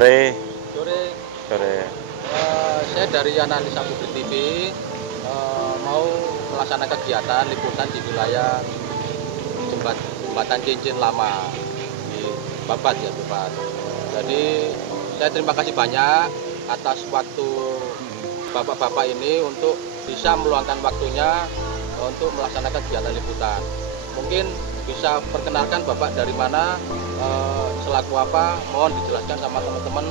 Sore. Sore. Sore. Saya dari Analisa Publik TV mau melaksanakan kegiatan liputan di wilayah jembatan cincin lama di Babat ya, Babat. Jadi saya terima kasih banyak atas waktu bapak-bapak ini untuk bisa meluangkan waktunya untuk melaksanakan kegiatan liputan. Mungkin bisa perkenalkan Bapak dari mana, selaku apa, mohon dijelaskan sama teman-teman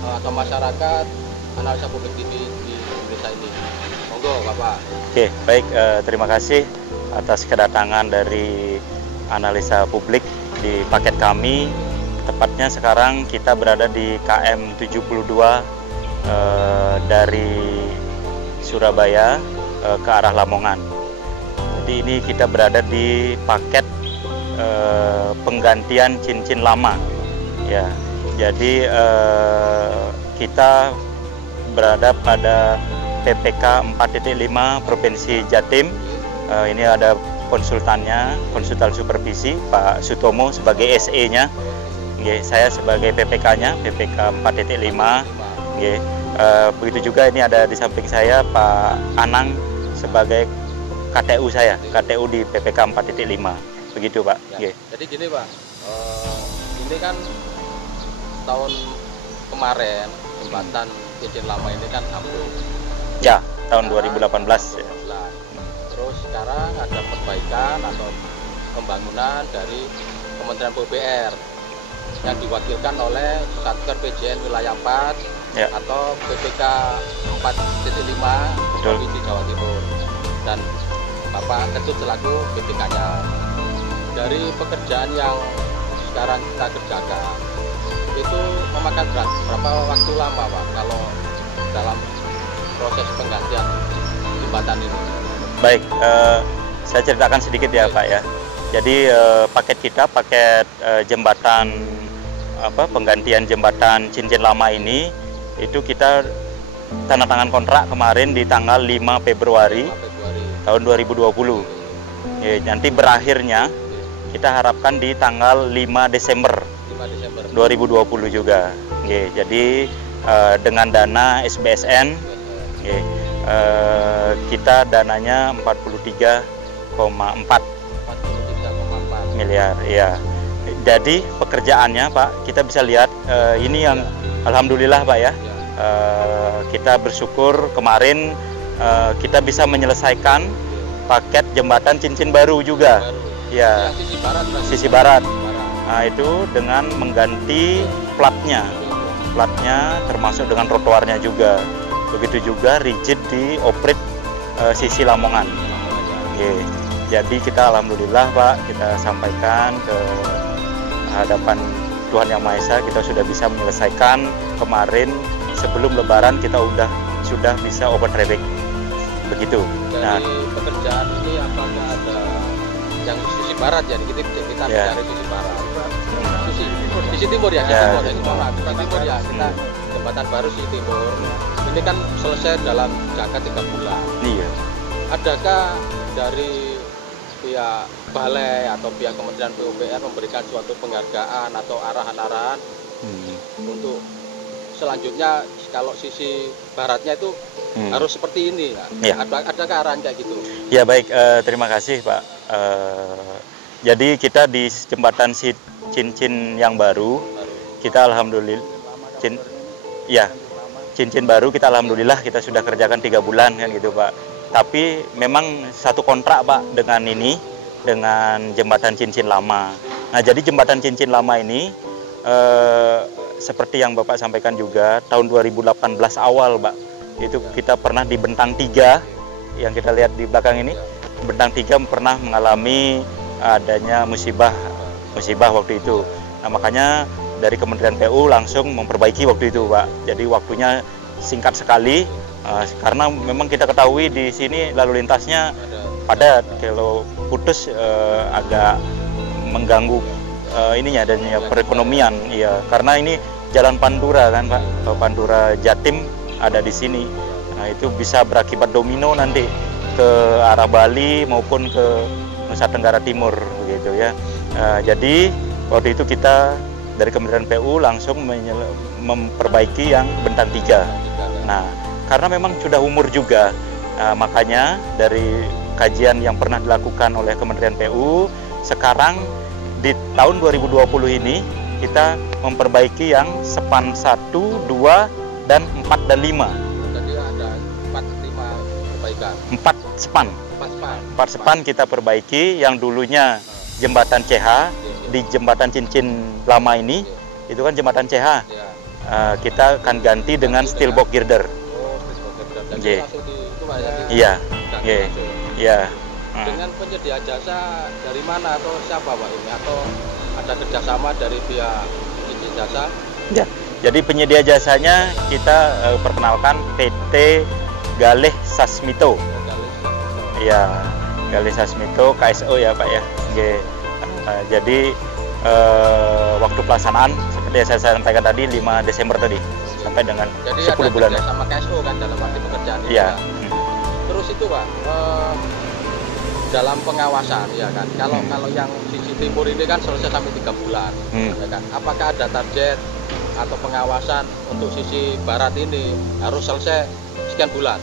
atau masyarakat Analisa Publik TV di Indonesia ini. Monggo Bapak. Oke, baik, terima kasih atas kedatangan dari Analisa Publik di paket kami. Tepatnya sekarang kita berada di KM 72 dari Surabaya ke arah Lamongan. Jadi ini kita berada di paket penggantian cincin lama ya. Jadi kita berada pada PPK 4.5 Provinsi Jatim. Ini ada konsultan supervisi Pak Sutomo sebagai SE-nya. Saya sebagai PPK-nya, PPK 4.5. Begitu juga ini ada di samping saya Pak Anang sebagai KTU saya, KTU di PPK 4.5. Begitu Pak. Ya, jadi gini Pak, ini kan tahun kemarin jembatan cincin lama ini kan ambruk. Ya, tahun 2018. Ya. Terus sekarang ada perbaikan atau pembangunan dari Kementerian PUPR yang diwakilkan oleh Satker PJN Wilayah 4 ya, atau PPK 4.5 Provinsi Jawa Timur, dan Bapak Ketut selaku PPK-nya. Dari pekerjaan yang sekarang kita kerjakan itu memakan berapa waktu lama Pak kalau dalam proses penggantian jembatan ini? Baik, saya ceritakan sedikit ya Pak ya. Jadi paket kita, paket jembatan penggantian jembatan cincin lama ini, itu kita tanda tangan kontrak kemarin di tanggal 5 Februari tahun 2020. Nanti berakhirnya kita harapkan di tanggal 5 Desember 2020 juga. Jadi dengan dana SBSN kita dananya 43,4 miliar ya. Jadi pekerjaannya Pak, kita bisa lihat ini yang alhamdulillah Pak ya, kita bersyukur kemarin kita bisa menyelesaikan paket jembatan cincin baru juga ya, sisi barat. Nah itu dengan mengganti platnya termasuk dengan trotoarnya juga. Begitu juga rigid di oprit sisi Lamongan. Jadi kita alhamdulillah Pak, kita sampaikan ke hadapan Tuhan Yang Maha Esa, kita sudah bisa menyelesaikan kemarin sebelum Lebaran, kita sudah bisa open traffic. Begitu. Dari pekerjaan ini apakah ada yang sisi barat ya? Kita bicara sisi barat. Sisi timur ya, sisi timur ya. Kita jembatan baru sisi timur. Ini kan selesai dalam jangka 3 bulan. Iya. Adakah dari pihak balai atau pihak Kementerian PUPR memberikan suatu penghargaan atau arahan-arahan untuk selanjutnya kalau sisi baratnya itu harus seperti ini ya? Adakah arahan kayak gitu? Ya baik, terima kasih Pak. Jadi kita di jembatan cincin yang baru, kita alhamdulillah cincin baru kita alhamdulillah kita sudah kerjakan 3 bulan kan gitu Pak. Tapi memang satu kontrak Pak dengan jembatan cincin lama. Nah jadi jembatan cincin lama ini seperti yang Bapak sampaikan juga tahun 2018 awal Pak, itu kita pernah di Bentang 3 yang kita lihat di belakang ini. Bentang 3 pernah mengalami adanya musibah waktu itu. Nah makanya dari Kementerian PU langsung memperbaiki waktu itu Pak. Jadi waktunya singkat sekali. Karena memang kita ketahui di sini lalu lintasnya padat, kalau putus agak mengganggu adanya perekonomian ya, karena ini jalan Pantura kan Pak, Pantura Jatim ada di sini. Nah itu bisa berakibat domino nanti ke arah Bali maupun ke Nusa Tenggara Timur begitu ya. Jadi waktu itu kita dari Kementerian PU langsung memperbaiki yang bentang 3. Nah, karena memang sudah umur juga, makanya dari kajian yang pernah dilakukan oleh Kementerian PU, sekarang di tahun 2020 ini kita memperbaiki yang sepan 1, 2, dan 4 dan 5. Jadi ada 4, 5 perbaikan. 4 sepan. 4 sepan kita perbaiki, yang dulunya jembatan CH, di jembatan cincin lama ini, itu kan jembatan CH. Kita akan ganti dengan steel box girder. Oh, steel box girder. Jadi J. langsung di itu Pak ya? Iya. Ganti Iya. langsung. Iya. Dengan penyedia jasa dari mana atau siapa Pak ini? Atau ada kerjasama dari pihak penyedia jasa? Ya. Jadi penyedia jasanya kita perkenalkan PT Galih Sasmito. Iya, Galih Sasmito KSO ya Pak ya. Jadi waktu pelaksanaan seperti yang saya sampaikan tadi 5 Desember tadi sampai dengan jadi 10 bulan. Jadi ada sama KSO kan dalam arti pekerjaan ini. Iya. Terus itu Pak, dalam pengawasan ya kan. Kalau yang sisi timur ini kan selesai sampai 3 bulan. Ya kan. Apakah ada target atau pengawasan untuk sisi barat ini harus selesai sekian bulan?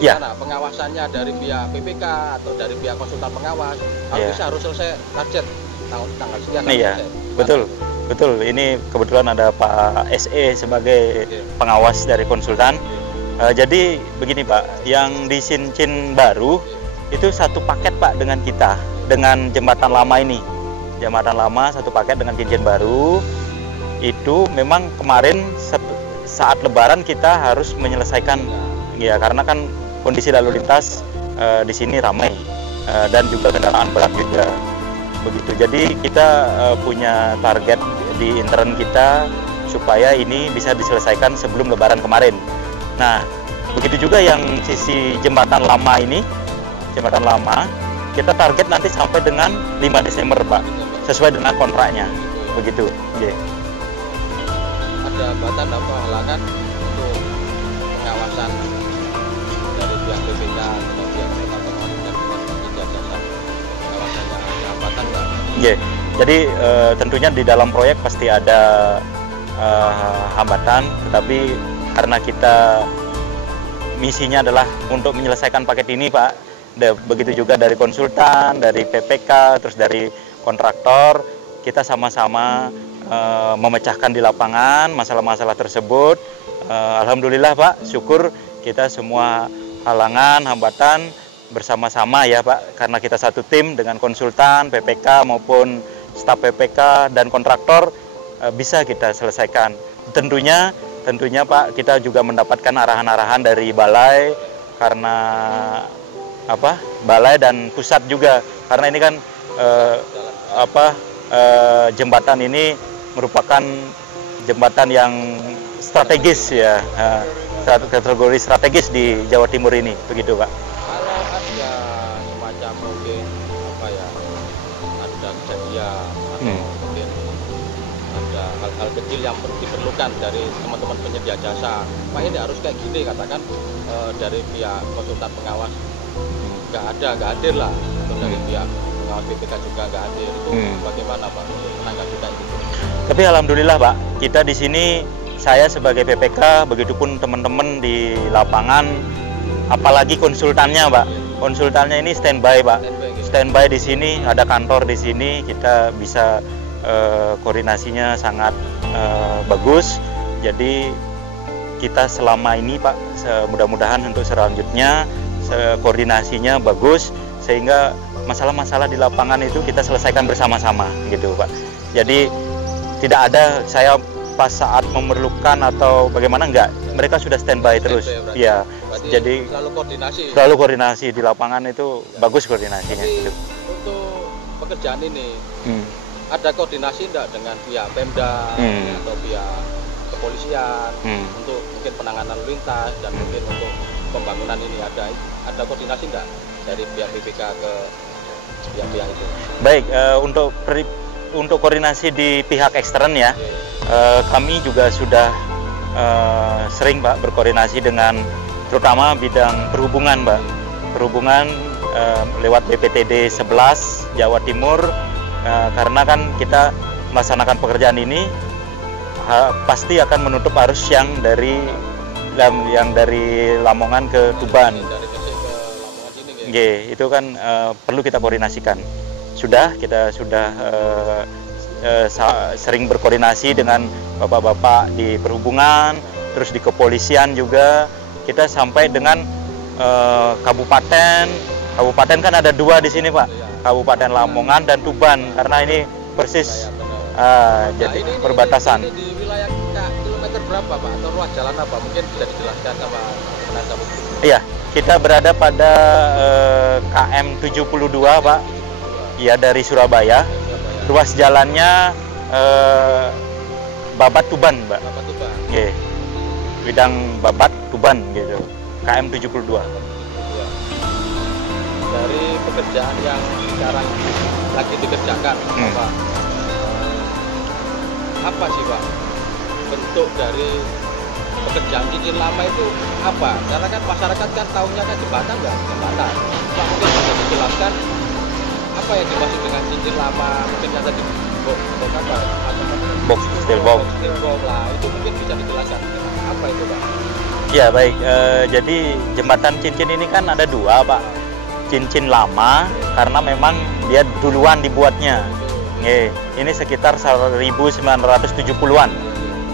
Ya. Gimana pengawasannya dari pihak PPK atau dari pihak konsultan pengawas harus selesai target tanggal sekian? Iya, betul. Ini kebetulan ada Pak SE sebagai pengawas dari konsultan. Jadi begini Pak, yang di Cincin baru itu satu paket Pak dengan kita, dengan jembatan lama ini. Jembatan lama satu paket dengan cincin baru. Itu memang kemarin saat Lebaran kita harus menyelesaikan, ya karena kan kondisi lalu lintas di sini ramai dan juga kendaraan berat juga begitu. Jadi kita punya target di intern kita supaya ini bisa diselesaikan sebelum Lebaran kemarin. Nah, begitu juga yang sisi jembatan lama ini, jembatan lama kita target nanti sampai dengan 5 Desember Pak, sesuai dengan kontraknya begitu. Ada hambatan apa halangan untuk pengawasan dari pihak BPK atau pihak konsultan pengawas dan pihak penyedia jasa, pengawasannya ada hambatan nggak? Jadi tentunya di dalam proyek pasti ada hambatan, tetapi karena kita misinya adalah untuk menyelesaikan paket ini Pak, begitu juga dari konsultan, dari PPK, terus dari kontraktor, kita sama-sama memecahkan di lapangan masalah-masalah tersebut. Alhamdulillah Pak, syukur kita semua halangan, hambatan bersama-sama ya Pak, karena kita satu tim dengan konsultan, PPK maupun staf PPK dan kontraktor bisa kita selesaikan. Tentunya Pak, kita juga mendapatkan arahan-arahan dari balai, karena balai dan pusat juga, karena ini kan jembatan ini merupakan jembatan yang strategis ya, kategori strategis di Jawa Timur ini, begitu Pak. Kalau ada semacam mungkin ada kejadian atau mungkin ada hal-hal kecil yang diperlukan dari teman-teman penyedia jasa, Pak ini harus kayak gini katakan, dari pihak konsultan pengawas nggak hadir lah, atau dari pihak pengawas BPK juga nggak hadir, itu bagaimana Pak menanggapi kayak gitu? Tapi alhamdulillah Pak, kita di sini, saya sebagai PPK, begitupun teman-teman di lapangan, apalagi konsultannya Pak. Konsultannya ini standby Pak. Standby di sini, ada kantor di sini, kita bisa koordinasinya sangat bagus. Jadi kita selama ini Pak, mudah-mudahan untuk selanjutnya koordinasinya bagus, sehingga masalah-masalah di lapangan itu kita selesaikan bersama-sama gitu Pak. Jadi tidak ada saya pas saat memerlukan atau bagaimana, enggak, mereka sudah standby terus. Iya. Jadi selalu koordinasi di lapangan itu bagus koordinasinya. Tapi untuk pekerjaan ini ada koordinasi enggak dengan pihak Pemda atau pihak kepolisian untuk mungkin penanganan lintas dan mungkin untuk pembangunan ini, ada koordinasi enggak dari pihak BPK ke pihak-pihak itu? Baik, untuk koordinasi di pihak ekstern ya, kami juga sudah sering Pak berkoordinasi dengan terutama bidang perhubungan Pak. Perhubungan lewat BPTD 11 Jawa Timur, karena kan kita melaksanakan pekerjaan ini pasti akan menutup arus yang dari Lamongan ke Tuban. Dari Gresik ke Lamongan sini nggih. Nggih, itu kan perlu kita koordinasikan. Kita sudah sering berkoordinasi dengan bapak-bapak di perhubungan, terus di kepolisian juga. Kita sampai dengan kabupaten kan ada 2 di sini Pak, Kabupaten Lamongan dan Tuban, karena ini persis jadi ini perbatasan. Ini di wilayah kilometer berapa Pak, atau ruas jalan apa? Mungkin bisa dijelaskan sama penasihat hukum. Iya, kita berada pada KM 72 Pak, ya dari Surabaya. Ruas jalannya Babat Tuban Pak. Babat Tuban. Nggih. Bidang Babat Tuban gitu. KM 72. Ya. Dari pekerjaan yang sekarang lagi dikerjakan, Pak, apa sih Pak bentuk dari pekerjaan cincin lama itu apa? Karena kan masyarakat kan tahunya kan jembatan nggak jembatan. Pak mungkin bisa dijelaskan apa yang dimaksud dengan cincin lama? Mungkin yang tadi box apa? Box steel box. Steel box lah, itu mungkin bisa dijelaskan apa itu Pak? Ya baik, jadi jembatan cincin ini kan ada 2 Pak. Cincin lama karena memang dia duluan dibuatnya. Ini sekitar 1970-an.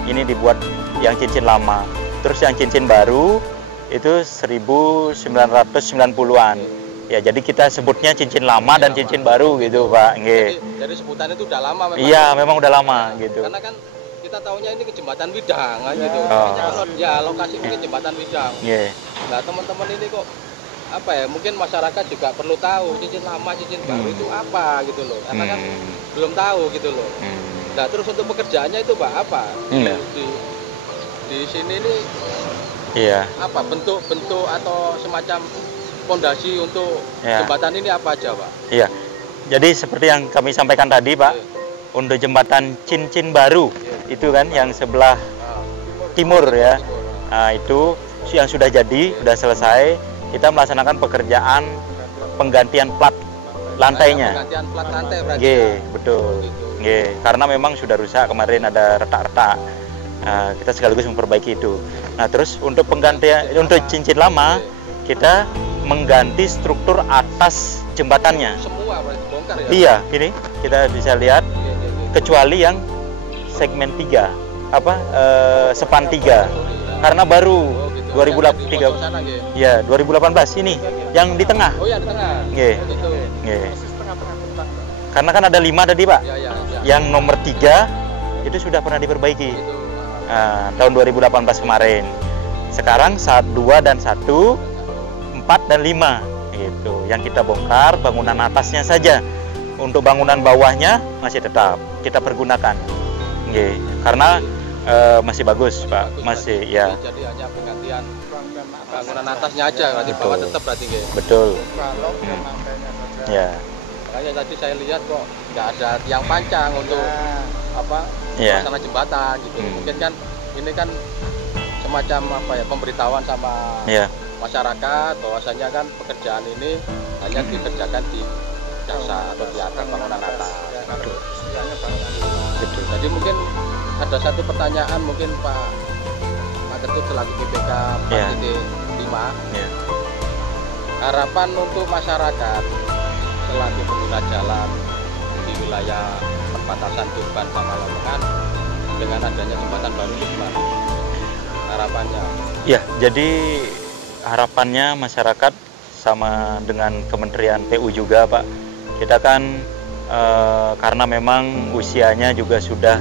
Ini dibuat yang cincin lama. Terus yang cincin baru itu 1990-an. Ya, jadi kita sebutnya cincin lama dan cincin baru gitu, Pak. Jadi sebutannya itu udah lama memang. Iya, memang udah lama gitu. Karena kan kita tahunya ini ke jembatan Widang kan gitu. Kalau ya lokasi mungkin jembatan Widang. Nah, teman-teman ini kok apa ya, mungkin masyarakat juga perlu tahu cincin lama cincin baru itu apa gitu loh, karena kan belum tahu gitu loh. Nah terus untuk pekerjaannya itu Pak apa di sini ini apa bentuk atau semacam fondasi untuk jembatan ini apa aja Pak? Iya, jadi seperti yang kami sampaikan tadi Pak, untuk jembatan cincin baru itu kan yang sebelah timur ya, nah, itu yang sudah jadi, sudah selesai. Kita melaksanakan pekerjaan penggantian plat lantainya. Penggantian plat lantai berarti. Betul. Karena memang sudah rusak kemarin, ada retak-retak. Kita sekaligus memperbaiki itu. Nah, terus untuk penggantian untuk cincin lama, kita mengganti struktur atas jembatannya. Semua berarti bongkar ya? Iya, ini kita bisa lihat kecuali yang segmen 3, sepan 3. Karena baru 2018 ya 2018 ini yang di tengah. Oh ya di tengah. Karena kan ada 5 tadi Pak. Yang nomor 3 itu sudah pernah diperbaiki. Tahun 2018 kemarin. Sekarang 2 dan 1, 4 dan 5 gitu. Yang kita bongkar bangunan atasnya saja. Untuk bangunan bawahnya masih tetap kita pergunakan. Karena masih bagus Pak, masih ya. Jadi hanya penggantian bangunan atasnya aja, berarti bawah tetap berarti nggih. Betul. Ya. Makanya tadi saya lihat kok nggak ada tiang pancang untuk suasana jembatan gitu. Mungkin kan ini kan semacam pemberitahuan sama masyarakat bahwasanya kan pekerjaan ini hanya dikerjakan di dasar atau di atas bangunan atas. Betul. Jadi mungkin ada satu pertanyaan mungkin Pak Ketut selaku PPK 4.5. Harapan untuk masyarakat selaku pengguna jalan di wilayah perbatasan Tuban sama Lamongan dengan adanya jembatan baru itu gimana harapannya? Ya, jadi harapannya masyarakat sama dengan Kementerian PU juga Pak. Kita kan karena memang usianya juga sudah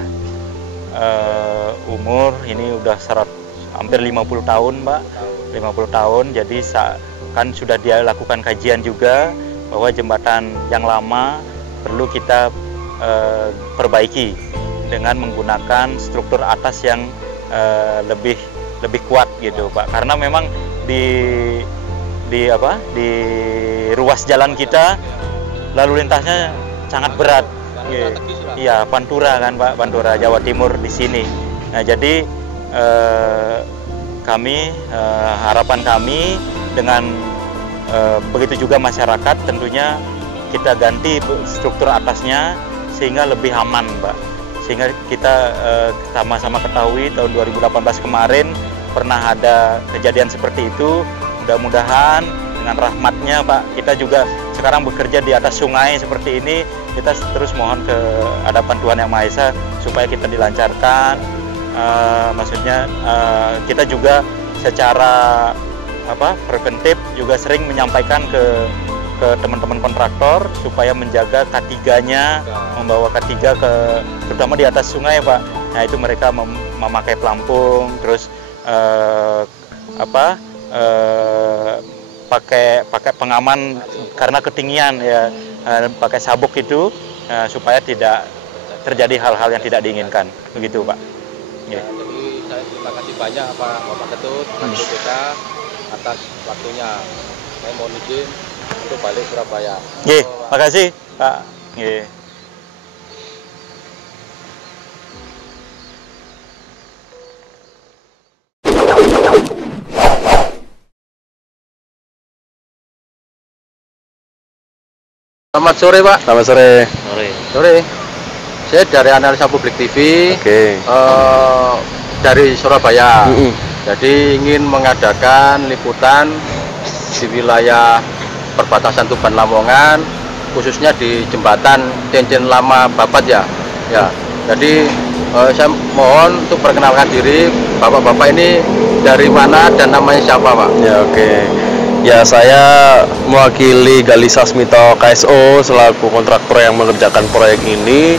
umur ini udah hampir 50 tahun Pak, 50 tahun. Jadi kan sudah dia lakukan kajian juga bahwa jembatan yang lama perlu kita perbaiki dengan menggunakan struktur atas yang lebih kuat gitu Pak. Karena memang di ruas jalan kita lalu lintasnya sangat berat. Iya, Pantura kan Pak, Pantura Jawa Timur di sini. Nah, jadi harapan kami dengan begitu juga masyarakat tentunya kita ganti struktur atasnya sehingga lebih aman, Pak. sehingga kita sama-sama ketahui tahun 2018 kemarin pernah ada kejadian seperti itu. Mudah-mudahan dengan rahmatnya Pak, kita juga sekarang bekerja di atas sungai seperti ini, kita terus mohon ke hadapan Tuhan Yang Maha Esa supaya kita dilancarkan. Maksudnya kita juga secara preventif juga sering menyampaikan ke teman-teman kontraktor supaya menjaga K3-nya, membawa K3 terutama di atas sungai Pak. Nah itu mereka memakai pelampung, terus pakai pengaman karena ketinggian ya, pakai sabuk itu supaya tidak terjadi hal-hal yang tidak diinginkan, begitu Pak. Ya, jadi saya terima kasih banyak Bapak Ketut, BPK atas waktunya. Saya mohon izin untuk balik Surabaya. Nggih, makasih Pak. Nggih. Selamat sore Pak. Selamat sore. Sore. Saya dari Analisa Publik TV. Oke. Dari Surabaya. Jadi ingin mengadakan liputan di wilayah perbatasan Tuban Lamongan, khususnya di jembatan Cincin Lama Babat ya. Ya. Jadi saya mohon untuk perkenalkan diri, bapak-bapak ini dari mana dan namanya siapa Pak? Ya oke. Ya saya mewakili Gali Sasmito KSO selaku kontraktor yang mengerjakan proyek ini.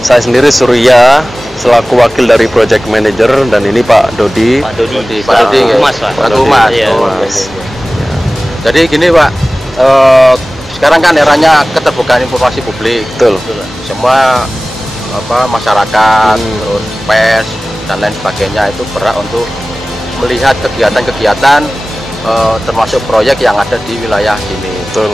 Saya sendiri Surya selaku wakil dari project manager, dan ini Pak Dodi. Pak Dodi Humas Pak. Pak Humas. Jadi gini Pak, sekarang kan eranya keterbukaan informasi publik. Betul. Semua masyarakat, terus pers dan lain sebagainya itu berhak untuk melihat kegiatan-kegiatan termasuk proyek yang ada di wilayah sini. Betul.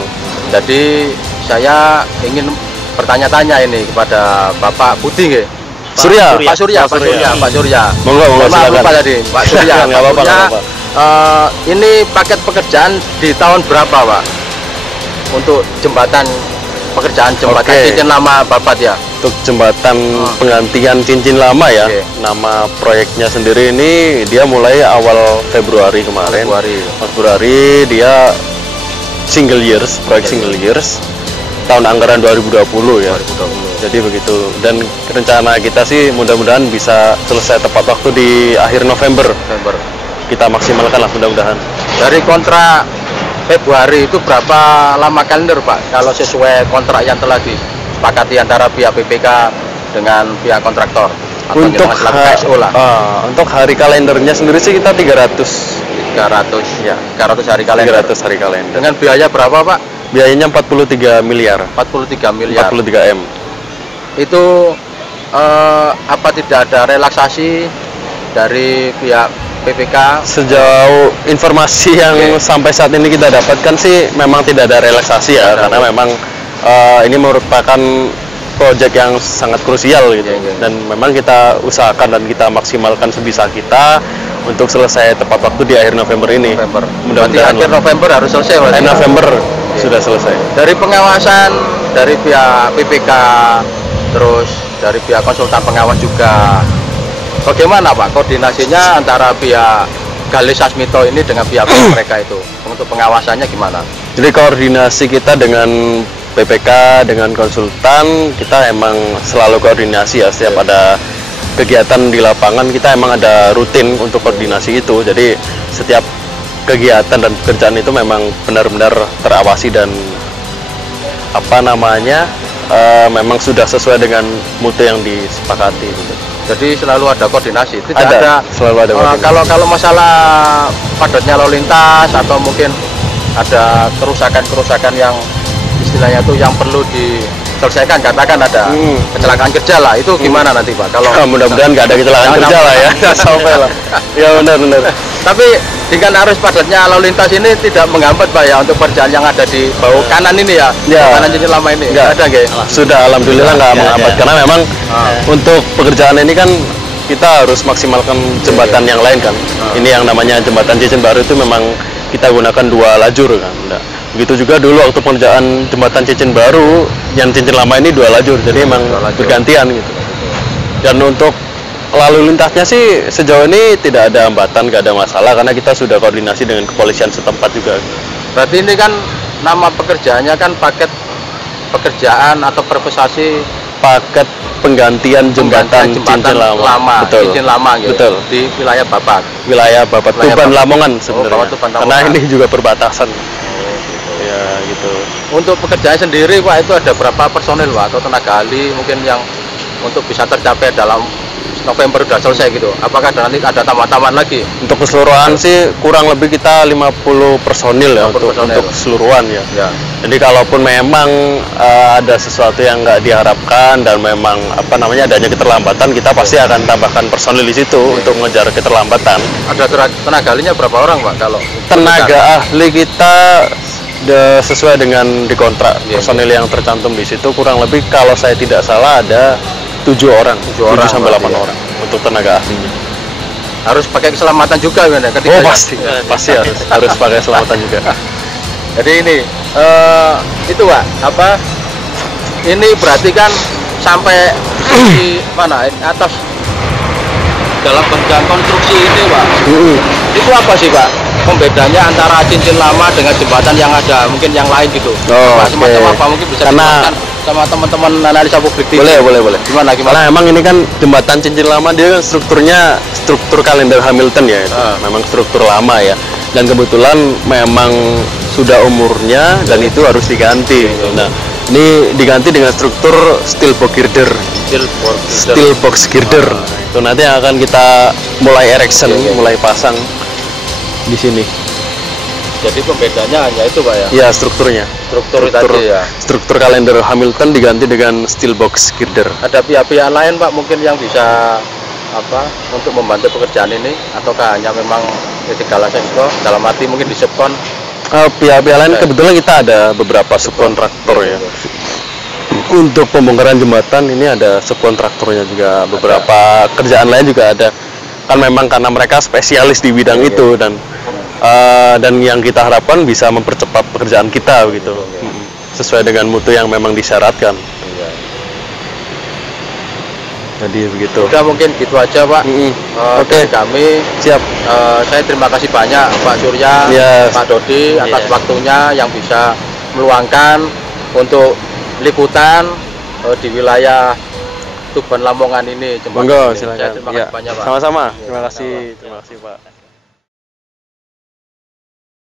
Jadi saya ingin bertanya-tanya ini kepada Bapak Budi nggih. Surya. Pak Surya. Monggo silakan. Lupa tadi, Pak Surya. Nggak apa-apa. Ini paket pekerjaan di tahun berapa, Pak? Untuk pekerjaan jembatan Cincin Lama Babat ya. Untuk jembatan penggantian cincin lama ya. Nama proyeknya sendiri ini dia mulai awal Februari kemarin. Februari dia single years, proyek single years. Tahun anggaran 2020 ya. 2020. Jadi begitu. Dan rencana kita sih mudah-mudahan bisa selesai tepat waktu di akhir November. Kita maksimalkan lah mudah-mudahan. Dari kontrak Februari itu berapa lama kalender Pak? Kalau sesuai kontrak yang telah disepakati antara pihak BPK dengan pihak kontraktor. Untuk KSO lah. Untuk hari kalendernya sendiri sih kita 300 ya. 300 hari kalender. 300 hari kalender. Dengan biaya berapa Pak? Biayanya 43 miliar. 43 miliar. 43 M. Itu apa tidak ada relaksasi dari pihak PPK? Sejauh informasi yang sampai saat ini kita dapatkan sih memang tidak ada relaksasi ya, karena memang ini merupakan proyek yang sangat krusial gitu. Dan memang kita usahakan dan kita maksimalkan sebisa kita untuk selesai tepat waktu di akhir November ini. Mudah-mudahan akhir November harus selesai. Akhir November sudah selesai. Dari pengawasan dari pihak PPK, terus dari pihak konsultan pengawas juga, bagaimana Pak koordinasinya antara pihak Gali Sasmito ini dengan pihak mereka itu? Untuk pengawasannya gimana? Jadi koordinasi kita dengan PPK, dengan konsultan, kita emang selalu koordinasi ya. Setiap ada kegiatan di lapangan kita emang ada rutin untuk koordinasi itu. Jadi setiap kegiatan dan pekerjaan itu memang benar-benar terawasi dan memang sudah sesuai dengan mutu yang disepakati gitu. Jadi selalu ada koordinasi. Selalu ada koordinasi. Kalau masalah padatnya lalu lintas atau mungkin ada kerusakan yang istilahnya itu yang perlu diselesaikan karena kan ada kecelakaan kerja lah, itu gimana nanti Pak? Kalau mudah-mudahan nggak ada kecelakaan kerja lah ya. Sampai lah. Ya benar. Tapi dengan arus padatnya lalu lintas ini tidak menghambat Pak ya untuk perjalanan yang ada di bawah kanan ini ya. Kanan Cincin Lama ini. Nggak ada nggih. Sudah alhamdulillah nggak menghambat karena memang untuk pekerjaan ini kan kita harus maksimalkan jembatan yang lain kan. Ini yang namanya jembatan Cincin Baru itu memang kita gunakan 2 lajur kan. Begitu juga dulu waktu pengerjaan jembatan Cincin Baru, yang Cincin Lama ini 2 lajur, jadi emang bergantian gitu. Dan untuk lalu lintasnya sih sejauh ini tidak ada hambatan, nggak ada masalah karena kita sudah koordinasi dengan kepolisian setempat juga. Berarti ini kan nama pekerjaannya kan paket pekerjaan atau privasi Paket penggantian jembatan cincin lama. Betul. Cincin lama gitu. Betul. Di wilayah Babat. Wilayah Babat, Tuban Lamongan sebenarnya. Tuban Karena Lamongan. ini juga perbatasan. Gitu. Ya gitu. Untuk pekerjaan sendiri Pak, itu ada berapa personil Pak atau tenaga ahli mungkin yang untuk bisa tercapai dalam November sudah selesai gitu? Apakah nanti ada tambahan lagi? Untuk keseluruhan sih kurang lebih kita 50 personil ya 50 personil. untuk keseluruhan ya. Ya. Jadi kalaupun memang ada sesuatu yang nggak diharapkan dan memang adanya keterlambatan, kita pasti akan tambahkan personil di situ untuk mengejar keterlambatan. Ada tenaga ahlinya berapa orang Pak kalau? Tenaga ahli kita sesuai dengan dikontrak Iya, personil yang tercantum di situ kurang lebih kalau saya tidak salah ada 7 orang, 7 sampai 8 berarti ya. orang untuk tenaga ahlinya. Harus pakai keselamatan juga kan ya? Oh pasti harus pakai keselamatan juga. Jadi ini itu Pak, ini berarti kan sampai di mana atas dalam bagian konstruksi ini Pak. Itu apa sih Pak pembedanya antara cincin lama dengan jembatan yang ada mungkin yang lain gitu? Semacam apa mungkin bisa dijelaskan sama teman-teman analisa publik TV? Boleh. Gimana? Karena emang ini kan jembatan cincin lama, dia kan strukturnya struktur kalender Hamilton ya, itu. Memang struktur lama ya. Dan kebetulan memang sudah umurnya dan itu harus diganti. Nah, ini diganti dengan struktur steel box girder. Steel box girder. Itu nanti yang akan kita mulai erection, mulai pasang di sini. Jadi pembedanya hanya itu Pak ya? Iya, strukturnya. Struktur tadi ya. Struktur kalender Hamilton diganti dengan steel box girder. Ada pihak-pihak lain Pak mungkin yang bisa untuk membantu pekerjaan ini ataukah hanya memang segala sesuatu dalam arti mungkin di subkon? Pihak-pihak lain kebetulan kita ada beberapa subkontraktor ya. Untuk pembongkaran jembatan ini ada subkontraktornya juga, beberapa kerjaan lain juga ada. Kan memang karena mereka spesialis di bidang itu dan yang kita harapkan bisa mempercepat pekerjaan kita begitu. Sesuai dengan mutu yang memang disyaratkan. Jadi begitu. Udah mungkin gitu aja Pak. Oke. Kami Siap. saya terima kasih banyak Pak Surya, Pak Dodi atas waktunya yang bisa meluangkan untuk liputan di wilayah Tuban Lamongan ini. Monggo silakan. Terima kasih banyak Pak. Sama-sama. Terima kasih Pak.